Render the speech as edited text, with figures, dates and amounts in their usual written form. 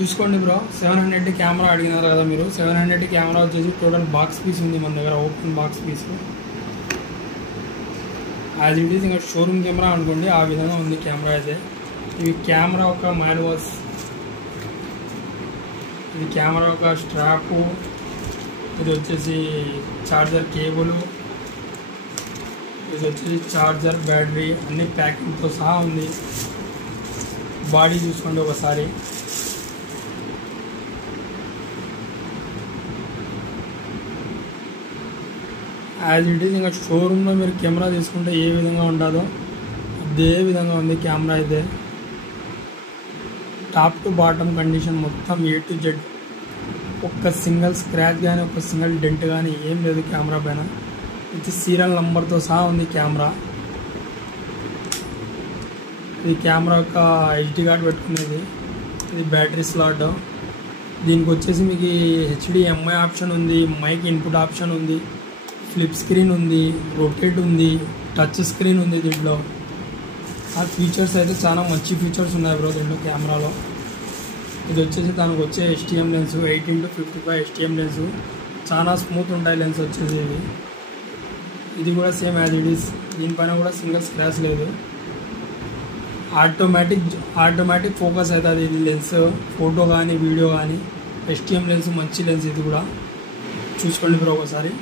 చూసుకోండి bro 700 camera అడిగినారు కదా మీరు 700 కెమెరా వచ్చేసి టోటల్ బాక్స్ పీస్ ఉంది మన దగ్గర open box piece as it is ఇంకా షోరూమ్ కెమెరా అనుకోండి ఆ విధంగా ఉంది కెమెరా అయితే ఇవి కెమెరా ఒక మాన్యువల్స్ ఇది కెమెరా ఒక స్ట్రాపు ఇది వచ్చేసి చార్జర్ కేబుల్ ఇది వచ్చేసి చార్జర్ బ్యాటరీ అన్ని ప్యాకింగ్తో సహా ఉంది బాడీ చూసుకోండి ఒకసారి యాజ్ ఇట్ ఈస్ ఇంకా షోరూంలో మీరు కెమెరా తీసుకుంటే ఏ విధంగా ఉంటుందో అదే విధంగా ఉంది కెమెరా అయితే టాప్ టు బాటమ్ కండిషన్ మొత్తం A to Z ఒక్క సింగిల్ స్క్రాచ్ కానీ ఒక సింగిల్ డెంట్ కానీ ఏం లేదు కెమెరా పైన ఇది సీరియల్ నెంబర్తో సహా ఉంది కెమెరా ఇది కెమెరా యొక్క HD కార్డ్ పెట్టుకునేది ఇది బ్యాటరీ స్లాట్ దీనికి వచ్చేసి మీకు HDMI ఆప్షన్ ఉంది మైక్ ఇన్పుట్ ఆప్షన్ ఉంది ఫ్లిప్ స్క్రీన్ ఉంది రొటేట్ ఉంది టచ్ స్క్రీన్ ఉంది దీంట్లో ఆ ఫీచర్స్ అయితే చాలా మంచి ఫీచర్స్ ఉన్నాయి బ్రో దీంట్లో కెమెరాలో ఇది వచ్చేసి దానికి వచ్చే HTM లెన్స్ 18-55 HTM లెన్స్ చాలా స్మూత్ ఉంటాయి లెన్స్ వచ్చేసి ఇది కూడా సేమ్ యాజ్ ఇట్ ఈస్ దీనిపైన కూడా సింగిల్ స్క్రాచ్ లేదు ఆటోమేటిక్ ఫోకస్ అవుతుంది ఇది లెన్స్ ఫోటో కానీ వీడియో కానీ HTM లెన్స్ మంచి లెన్స్ ఇది కూడా చూసుకోండి బ్రో ఒకసారి